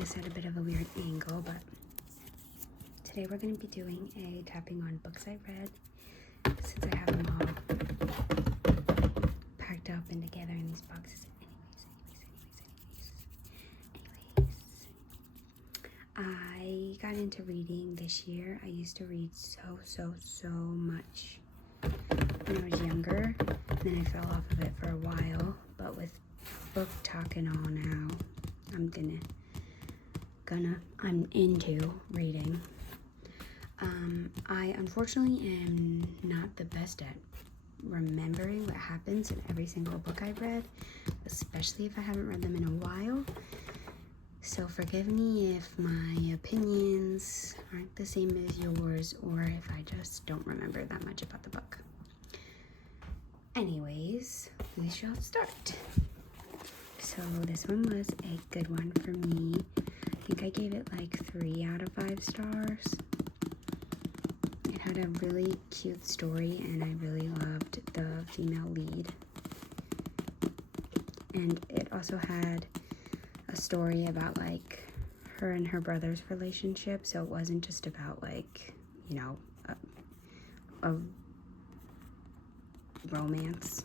this at a bit of a weird angle, but today we're going to be doing a tapping on books I read, since I have them all packed up and together in these boxes. Anyways. I got into reading this year. I used to read so much when I was younger, and then I fell off of it for a while, but with book talk and all now, I'm into reading. I unfortunately am not the best at remembering what happens in every single book I've read, especially if I haven't read them in a while. So forgive me if my opinions aren't the same as yours, or if I just don't remember that much about the book. Anyways, we shall start. So this one was a good one for me. I think I gave it like 3 out of 5 stars. It had a really cute story, and I really loved the female lead. And it also had a story about like her and her brother's relationship, so it wasn't just about like, you know, a romance,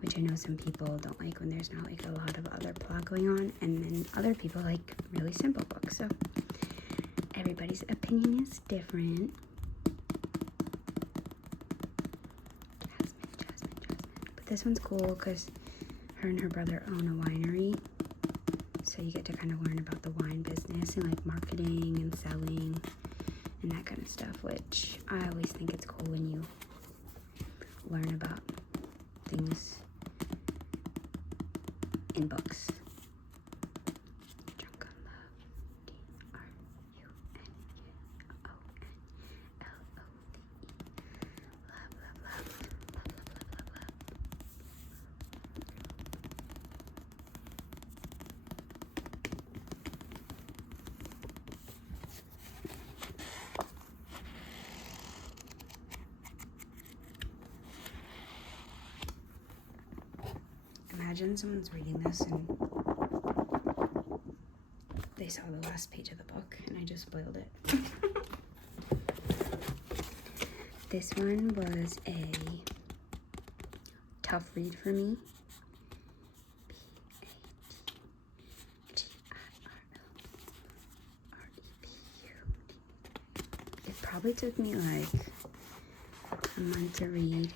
which I know some people don't like when there's not like a lot of other plot going on, and then other people like really simple books, so everybody's opinion is different. Jasmine. But this one's cool because her and her brother own a winery, so you get to kind of learn about the wine business and like marketing and selling and that kind of stuff, which I always think it's cool when you learn about things in books. Drunk on Love, Imagine someone's reading this and they saw the last page of the book and I just spoiled it. This one was a tough read for me. It probably took me like a month to read.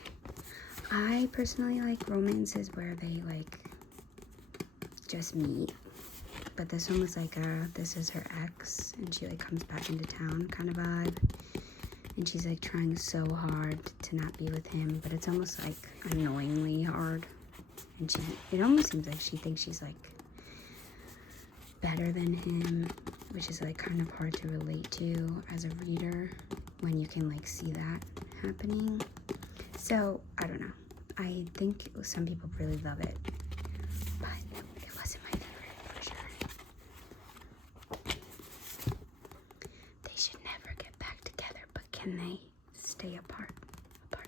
I personally like romances where they like just meet, but this one was like this is her ex and she like comes back into town kind of vibe, and she's like trying so hard to not be with him, but it's almost like annoyingly hard, and it almost seems like she thinks she's like better than him, which is like kind of hard to relate to as a reader when you can like see that happening. So I don't know, I think some people really love it, but it wasn't my favorite for sure. They should never get back together, but can they stay apart? And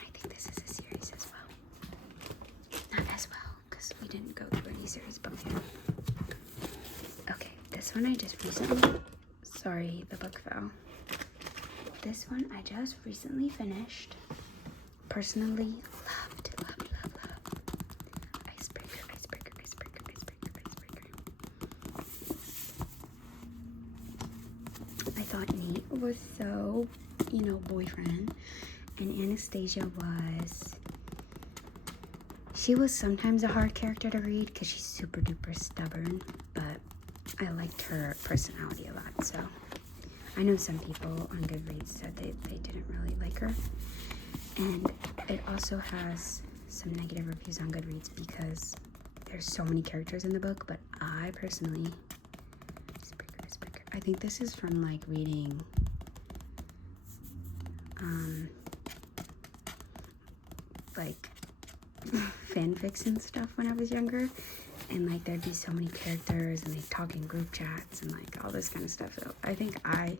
I think this is a series as well. Not as well, because we didn't go through any series books yet. Okay, this one I just recently, sorry, the book fell. This one I just recently finished. Personally loved. Icebreaker. I thought Nate was so, boyfriend, and Anastasia she was sometimes a hard character to read because she's super duper stubborn, but I liked her personality a lot, so I know some people on Goodreads said they didn't really like her. And it also has some negative reviews on Goodreads because there's so many characters in the book, but I personally, I think this is from like reading like fanfics and stuff when I was younger, and like there'd be so many characters and they'd talk in group chats and like all this kind of stuff. So I think I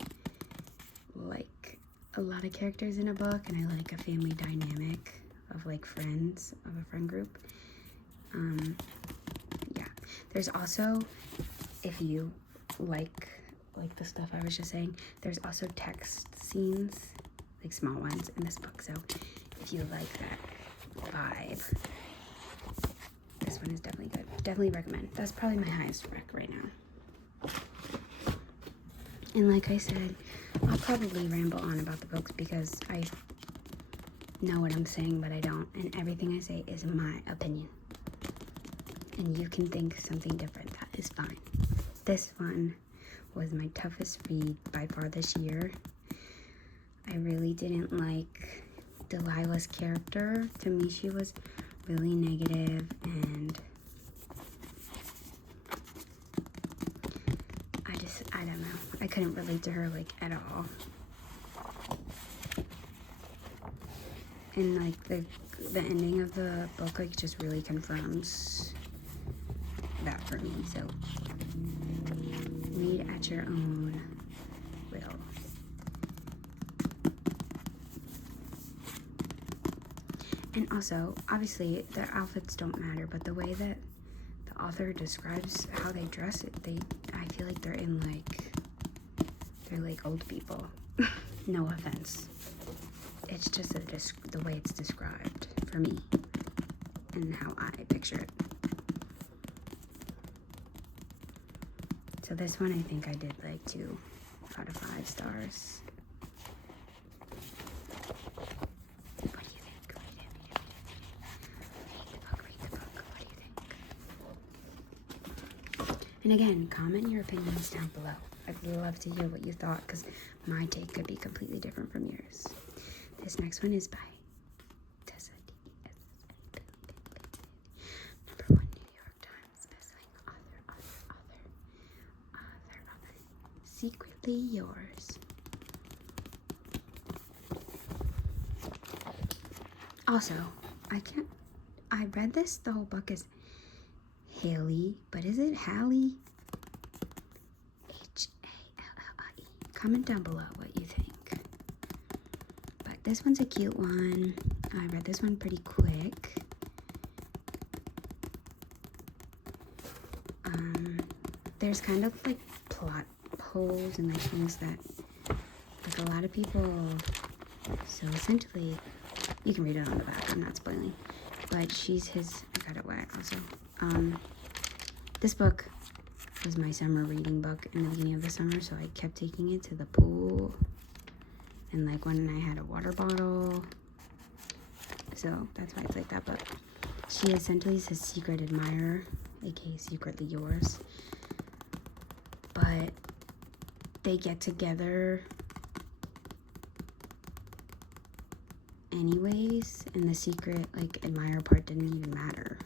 like a lot of characters in a book, and I like a family dynamic of like friends, of a friend group. Yeah, There's also, if you like the stuff I was just saying, there's also text scenes, like small ones in this book. So if you like that vibe, this one is definitely good. Definitely recommend. That's probably my highest rec right now. And like I said, I'll probably ramble on about the books because I know what I'm saying, but I don't. And everything I say is my opinion. And you can think something different. That is fine. This one was my toughest read by far this year. I really didn't like Delilah's character. To me, she was really negative, and I don't know. I couldn't relate to her, like, at all. And, like, the ending of the book, like, just really confirms that for me. So, read at your own will. And also, obviously, their outfits don't matter, but the way that the author describes how they dress, I feel like they're like old people. No offense. It's just the way it's described for me and how I picture it. So this one, I think I did like 2 out of 5 stars. What do you think? Read the book. What do you think? And again, comment your opinions down below. I'd love to hear what you thought, because my take could be completely different from yours. This next one is by Tessa D. Number 1 New York Times bestselling author. Secretly Yours. Also, I read this, the whole book is Haley, but is it Hallie? Hallie. Comment down below what you think. But this one's a cute one. I read this one pretty quick. There's kind of like plot holes and like things that like a lot of people, so essentially you can read it on the back, I'm not spoiling, but I got it wet also. This book was my summer reading book in the beginning of the summer, so I kept taking it to the pool and like when I had a water bottle, so that's why it's like that. But she essentially is his secret admirer, aka Secretly Yours, but they get together anyways, and the secret like admirer part didn't even matter.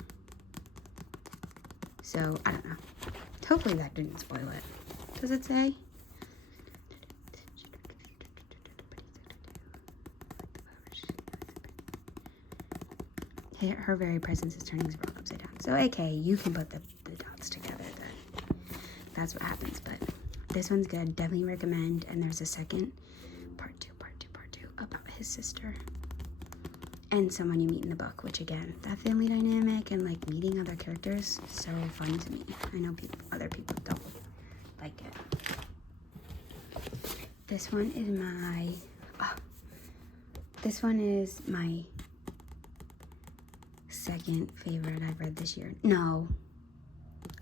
So I don't know. Hopefully that didn't spoil it. Does it say? Her very presence is turning his world upside down. So okay, you can put the dots together then. That's what happens. But this one's good. Definitely recommend. And there's a second part two about his sister and someone you meet in the book, which again, that family dynamic and like meeting other characters, so fun to me. I know other people don't like it. This one is my second favorite I've read this year. No,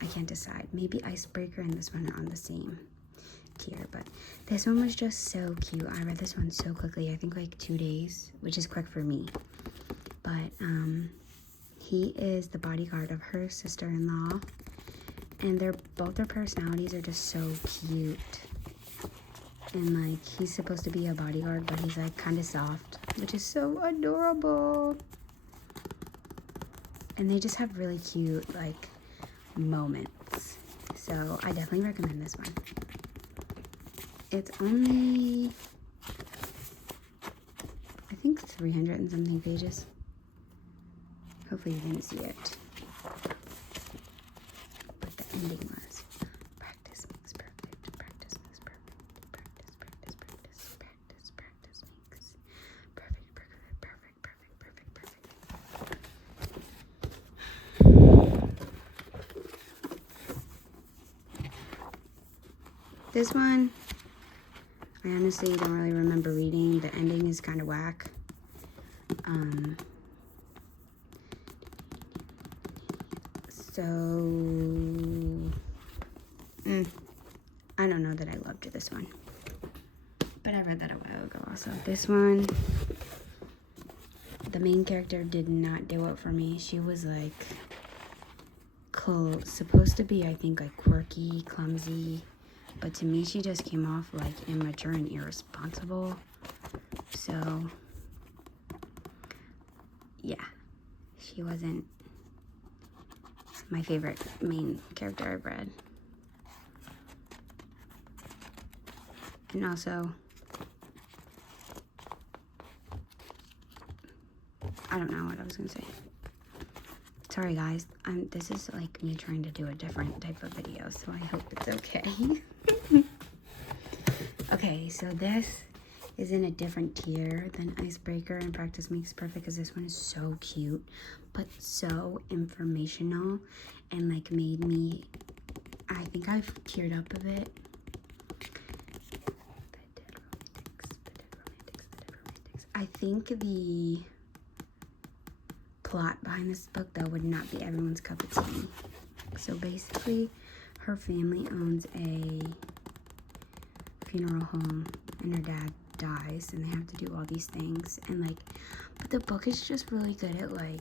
I can't decide. Maybe Icebreaker and this one are on the same tier, but this one was just so cute. I read this one so quickly, I think like 2 days, which is quick for me. But he is the bodyguard of her sister-in-law, and both their personalities are just so cute. And like he's supposed to be a bodyguard, but he's like kind of soft, which is so adorable. And they just have really cute like moments. So I definitely recommend this one. It's only, I think 300 and something pages. Hopefully you didn't see it. But the ending was, practice makes perfect, practice makes perfect, practice makes perfect. This one, I honestly don't really remember reading. The ending is kind of whack. So, I don't know that I loved this one. But I read that a while ago also. This one, the main character did not do it for me. She was like, supposed to be, I think, like quirky, clumsy. But to me, she just came off like immature and irresponsible. So, yeah, she wasn't my favorite main character I've read. And also, I don't know what I was gonna say. Sorry guys, this is like me trying to do a different type of video, so I hope it's okay. Okay, so this is in a different tier than Icebreaker and Practice Makes Perfect, because this one is so cute, but so informational, and like made me, I think I've teared up a bit. The Dead Romantics. I think the plot behind this book, though, would not be everyone's cup of tea. So basically, her family owns a funeral home, and her dad dies, and they have to do all these things, and like, but the book is just really good at like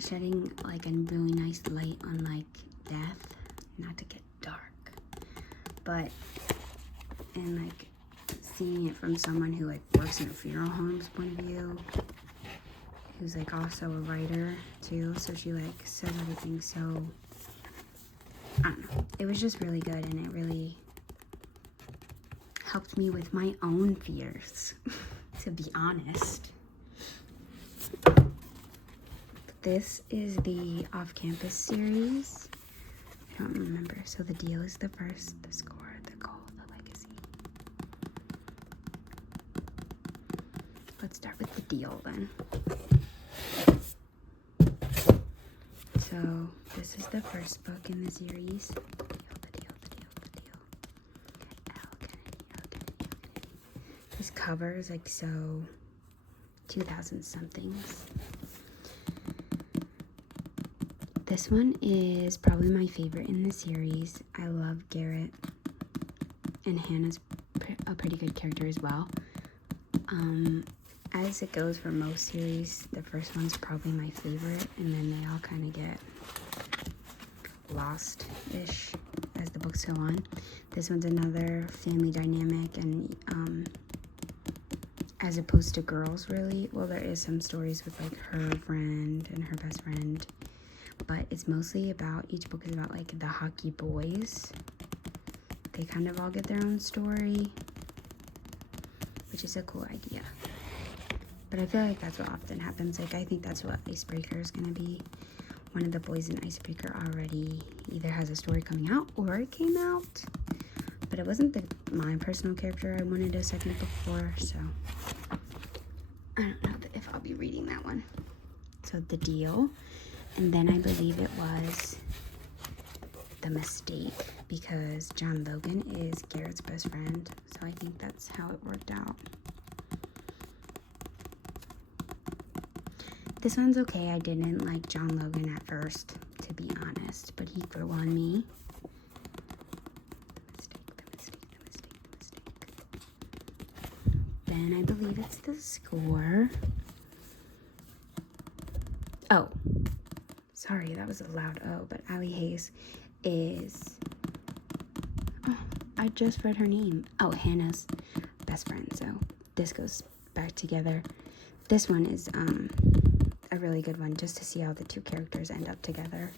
shedding like a really nice light on like death, not to get dark, but and like seeing it from someone who like works in a funeral home's point of view, who's like also a writer too, so she like said everything so, I don't know, it was just really good, and it really helped me with my own fears, to be honest. This is the Off-Campus series. I don't remember. So the deal is the first, the score, the goal, the legacy. Let's start with the deal then. So this is the first book in the series. The deal. Al Kennedy. This cover is like so 2000 somethings. This one is probably my favorite in the series. I love Garrett, and Hannah's a pretty good character as well. As it goes for most series, the first one's probably my favorite, and then they all kind of get lost-ish as the books go on. This one's another family dynamic, and as opposed to girls, really, well, there is some stories with like her friend and her best friend, but it's mostly about, each book is about like the hockey boys. They kind of all get their own story, which is a cool idea. But I feel like that's what often happens. Like, I think that's what Icebreaker is going to be. One of the boys in Icebreaker already either has a story coming out or it came out. But it wasn't my personal character I wanted a second book for, so I don't know if I'll be reading that one. So The Deal. And then I believe it was The Mistake, because John Logan is Garrett's best friend. So I think that's how it worked out. This one's okay. I didn't like John Logan at first, to be honest, but he grew on me. The Mistake. Then I believe it's The Score. Oh, sorry, that was a loud oh, but Allie Hayes is, oh, I just read her name. Oh, Hannah's best friend, so this goes back together. This one is a really good one, just to see how the two characters end up together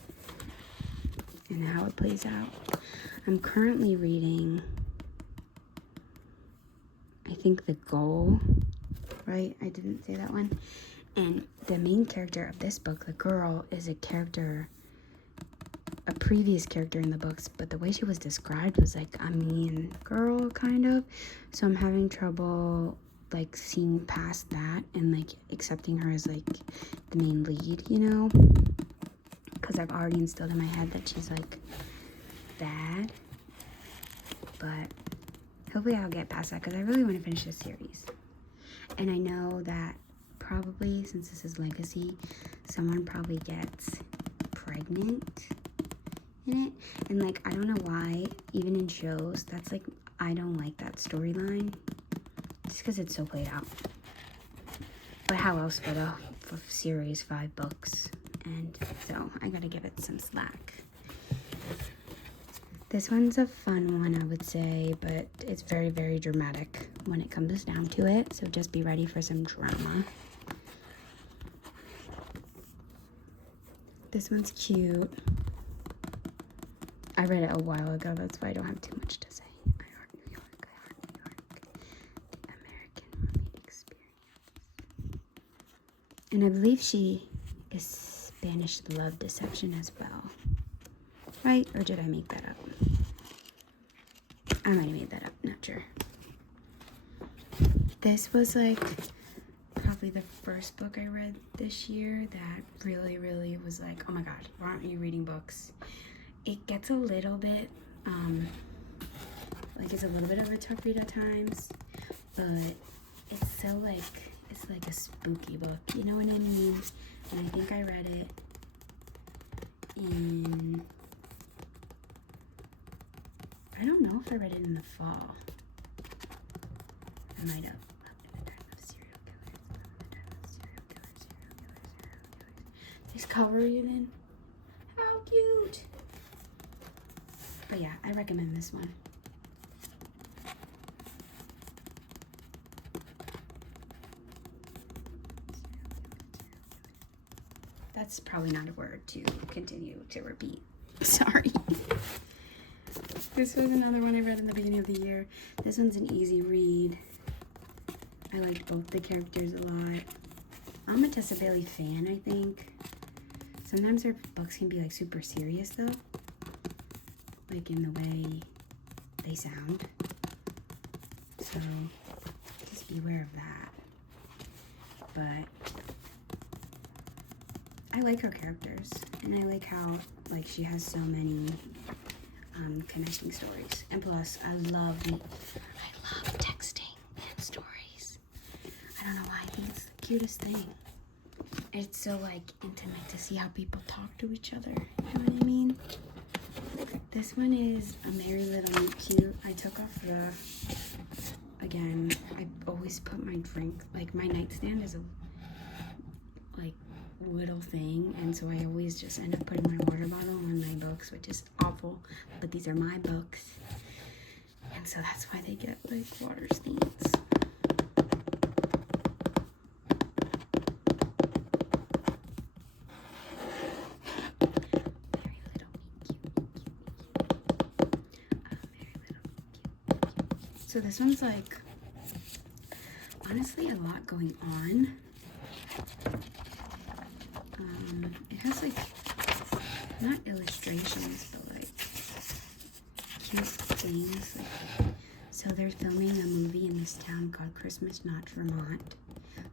and how it plays out. I'm currently reading, I think, The Goal, right? I didn't say that one. And the main character of this book, the girl, is a previous character in the books, but the way she was described was like a mean girl, kind of. So I'm having trouble like seeing past that and like accepting her as like the main lead, you know, because I've already instilled in my head that she's like bad. but hopefully I'll get past that because I really want to finish this series. And I know that probably, since this is Legacy, someone probably gets pregnant in it. And like, I don't know why, even in shows, that's like, I don't like that storyline. Just because it's so played out. But how else for the series, 5 books? And so I gotta give it some slack. This one's a fun one, I would say, but it's very, very dramatic when it comes down to it. So just be ready for some drama. This one's cute. I read it a while ago, that's why I don't have too much to say. I Heart New York, I Heart New York. The American Mummy Experience. And I believe she is Spanish love deception as well. Right? Or did I make that up? I might have made that up, not sure. This was like probably the first book I read this year that really, really was like, oh my god, why aren't you reading books? It gets a little bit, like it's a little bit of a tough read at times, but it's so like, it's like a spooky book, you know what I mean? And I think I read it in, I don't know if I read it in the fall. I might have. This cover even. How cute. But yeah, I recommend this one. That's probably not a word to continue to repeat. Sorry. This was another one I read in the beginning of the year. This one's an easy read. I liked both the characters a lot. I'm a Tessa Bailey fan, I think. Sometimes her books can be like super serious though. Like in the way they sound. So just be aware of that. But I like her characters. And I like how like she has so many connecting stories. And plus I love texting and stories. I don't know why, I think it's the cutest thing. It's so like intimate to see how people talk to each other. You know what I mean? This one is A Merry Little Meet Cute. I took off the, again, I always put my drink, like my nightstand is a like little thing, and so I always just end up putting my water bottle on my books, which is awful, but these are my books, and so that's why they get like water stains. So this one's like, honestly, a lot going on. It has like, not illustrations, but like cute things. Like, so they're filming a movie in this town called Christmas Not Vermont,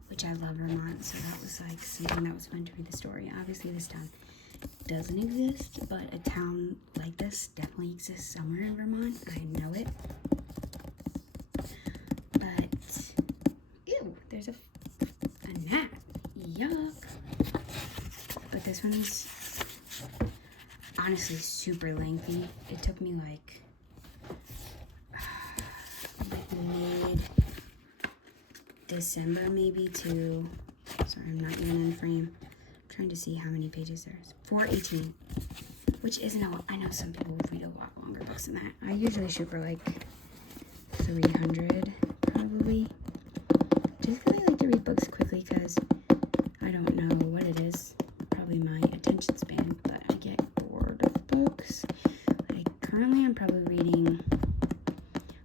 which I love Vermont. So that was like something that was meant to be the story. Obviously this town doesn't exist, but a town like this definitely exists somewhere in Vermont. I know it. There's a gnat. Yuck. But this one's honestly super lengthy. It took me like mid-December maybe to, sorry, I'm not even in frame. I'm trying to see how many pages there's. 418, which isn't a lot. I know some people read a lot longer books than that. I usually shoot for like 300 probably. Just because I like to read books quickly because I don't know what it is. Probably my attention span, but I get bored of books. Like currently I'm probably reading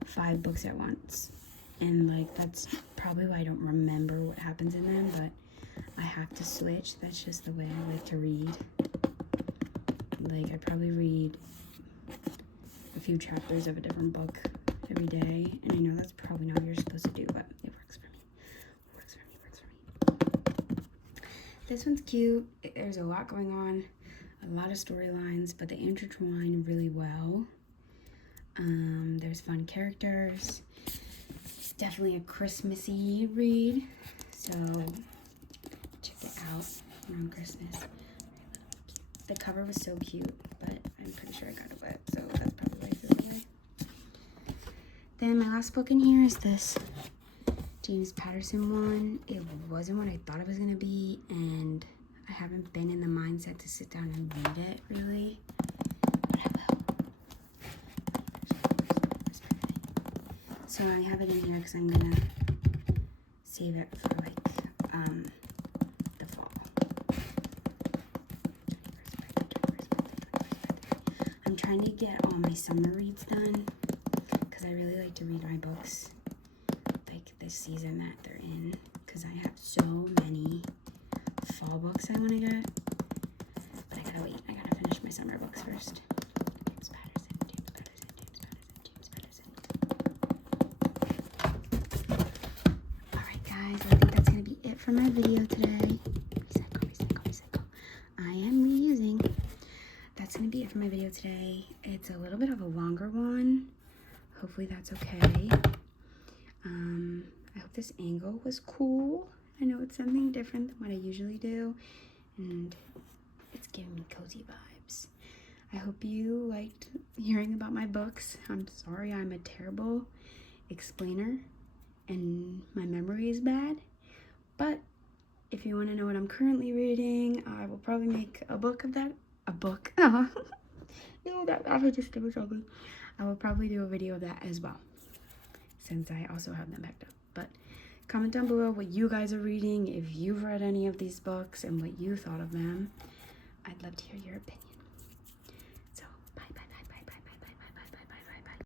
5 books at once. And like that's probably why I don't remember what happens in them, but I have to switch. That's just the way I like to read. Like I probably read a few chapters of a different book every day. And I know that's probably not what you're supposed to do, but it works for me. This one's cute. There's a lot going on, a lot of storylines, but they intertwine really well. There's There's fun characters. It's definitely a Christmassy read, so check it out around Christmas. The cover was so cute, but I'm pretty sure I got it wet, so that's probably why I threw it away. Then my last book in here is this James Patterson one. It wasn't what I thought it was gonna be, and I haven't been in the mindset to sit down and read it really, but I will. So I have it in here because I'm gonna save it for like the fall. I'm trying to get all my summer reads done because I really like to read my books like this season that they're in, because I have so many fall books I want to get, but I gotta wait. I gotta finish my summer books first. James Patterson, James Patterson, James Patterson, James Patterson. Alright guys, I think that's gonna be it for my video today. Recycle. I am reusing. That's gonna be it for my video today. It's a little bit of a longer one. Hopefully that's okay. I hope this angle was cool. I know it's something different than what I usually do, and it's giving me cozy vibes. I hope you liked hearing about my books. I'm sorry I'm a terrible explainer and my memory is bad, but if you want to know what I'm currently reading, I will probably make a book of that. A book. Oh, no, that I just was ugly. I will probably do a video of that as well, since I also have them backed up. But comment down below what you guys are reading, if you've read any of these books and what you thought of them. I'd love to hear your opinion.